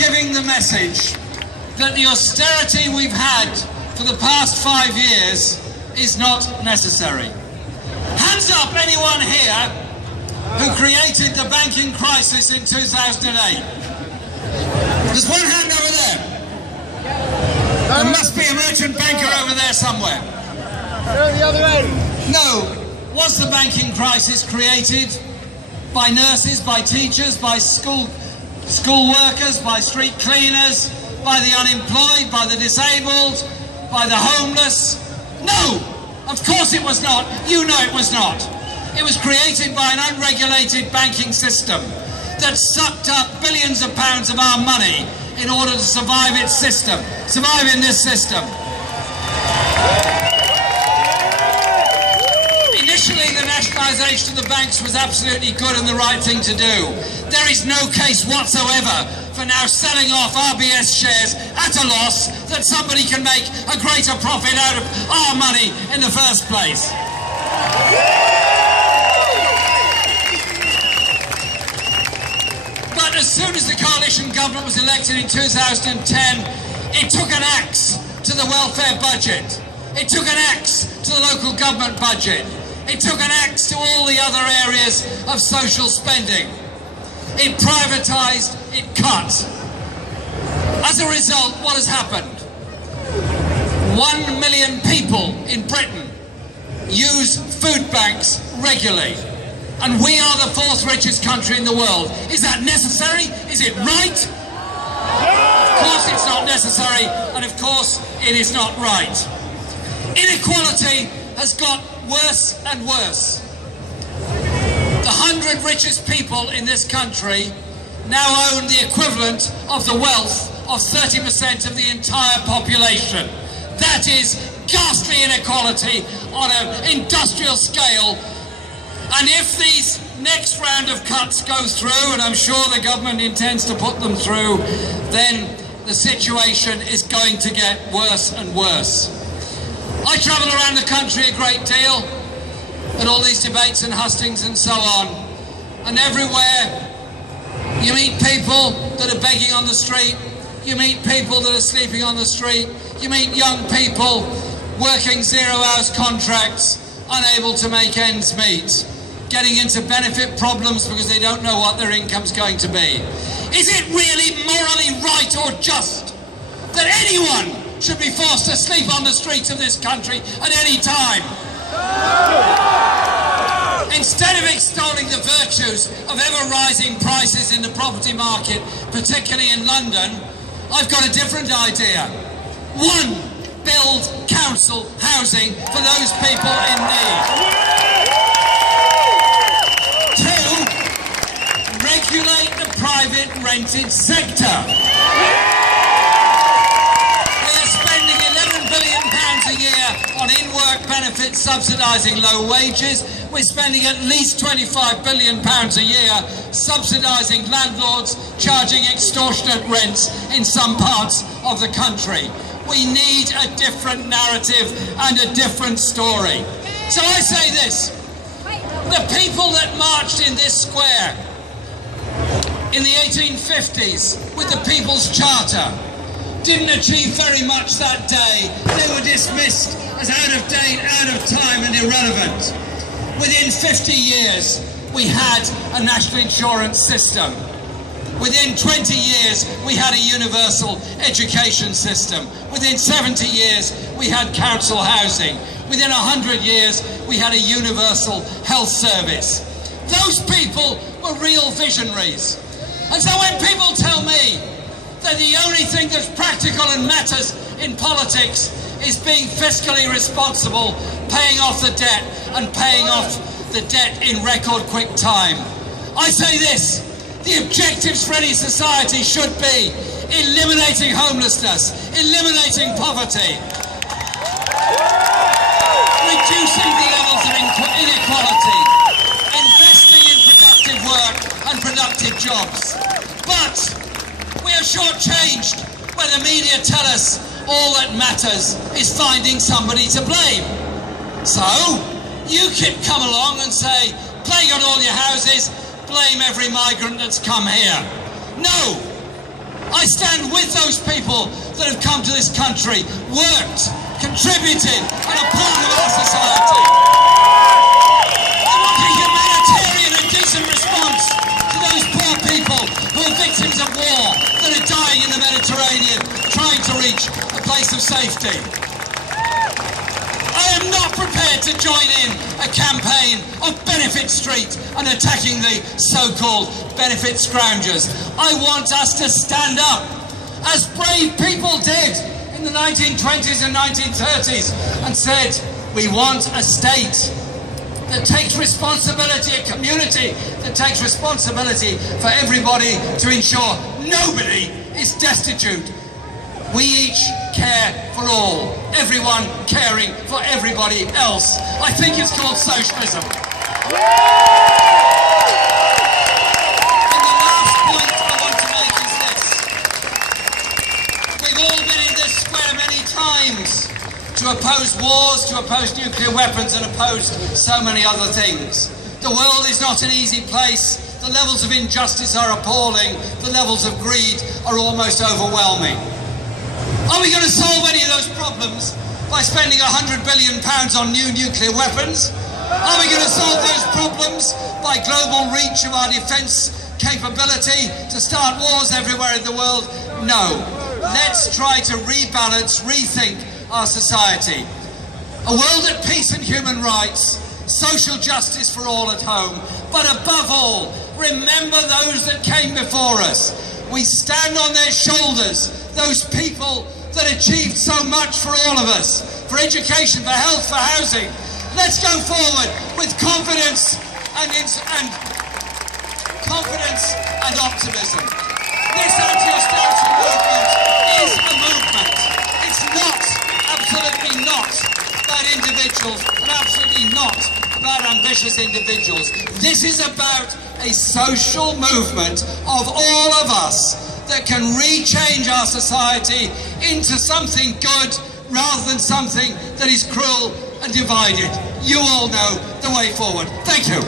giving the message that the austerity we've had for the past 5 years is not necessary. Hands up anyone here who created the banking crisis in 2008. There's one hand over there. There must be a merchant banker over there somewhere. Go the other end. No. Was the banking crisis created by nurses, by teachers, by school workers, by street cleaners, by the unemployed, by the disabled, by the homeless? No! Of course it was not. You know it was not. It was created by an unregulated banking system that sucked up billions of pounds of our money in order to survive in this system. Initially, the nationalisation of the banks was absolutely good and the right thing to do. There is no case whatsoever for now selling off RBS shares at a loss that somebody can make a greater profit out of our money in the first place. But as soon as the coalition government was elected in 2010, it took an axe to the welfare budget. It took an axe to the local government budget. It took an axe to all the other areas of social spending. It privatised, it cut. As a result, what has happened? 1 million people in Britain use food banks regularly. And we are the 4th richest country in the world. Is that necessary? Is it right? Of course it's not necessary, and of course it is not right. Inequality has got worse and worse. The 100 richest people in this country now own the equivalent of the wealth of 30% of the entire population. That is ghastly inequality on an industrial scale. And if these next round of cuts go through, and I'm sure the government intends to put them through, then the situation is going to get worse and worse. I travel around the country a great deal at all these debates and hustings and so on, and everywhere you meet people that are begging on the street, you meet people that are sleeping on the street, you meet young people working 0 hours contracts, unable to make ends meet, getting into benefit problems because they don't know what their income's going to be. Is it really morally right or just that anyone should be forced to sleep on the streets of this country at any time? Instead of extolling the virtues of ever-rising prices in the property market, particularly in London, I've got a different idea. 1, build council housing for those people in need. 2, regulate the private rented sector. A year on in-work benefits subsidising low wages. We're spending at least £25 billion a year subsidising landlords charging extortionate rents in some parts of the country. We need a different narrative and a different story. So I say this, the people that marched in this square in the 1850s with the People's Charter didn't achieve very much that day. They were dismissed as out of date, out of time and irrelevant. Within 50 years, we had a national insurance system. Within 20 years, we had a universal education system. Within 70 years, we had council housing. Within 100 years, we had a universal health service. Those people were real visionaries. And so when people tell me that the only thing that's practical and matters in politics is being fiscally responsible, paying off the debt and paying off the debt in record quick time, I say this, the objectives for any society should be eliminating homelessness, eliminating poverty, reducing the levels of inequality, investing in productive work and productive jobs. But we are shortchanged when the media tell us all that matters is finding somebody to blame. So, you can come along and say, plague on all your houses, blame every migrant that's come here. No! I stand with those people that have come to this country, worked, contributed, and are part of our society. I want a humanitarian and decent response to those poor people who are victims of war, that are dying in the Mediterranean, trying to reach a place of safety. I am not prepared to join in a campaign of Benefit Street and attacking the so-called benefit scroungers. I want us to stand up, as brave people did in the 1920s and 1930s, and said, we want a state that takes responsibility, a community that takes responsibility for everybody to ensure nobody is destitute. We each care for all, everyone caring for everybody else. I think it's called socialism. And the last point I want to make is this. We've all been in this square many times to oppose wars, to oppose nuclear weapons, and oppose so many other things. The world is not an easy place. The levels of injustice are appalling. The levels of greed are almost overwhelming. Are we going to solve any of those problems by spending £100 billion on new nuclear weapons? Are we going to solve those problems by global reach of our defence capability to start wars everywhere in the world? No. Let's try to rebalance, rethink our society. A world at peace and human rights, social justice for all at home, but above all, remember those that came before us. We stand on their shoulders, those people that achieved so much for all of us, for education, for health, for housing. Let's go forward with confidence and optimism. This anti-austerity movement is a movement. It's not, absolutely not, about individuals, and absolutely not about ambitious individuals. This is about a social movement of all of us that can rechange our society into something good rather than something that is cruel and divided. You all know the way forward. Thank you.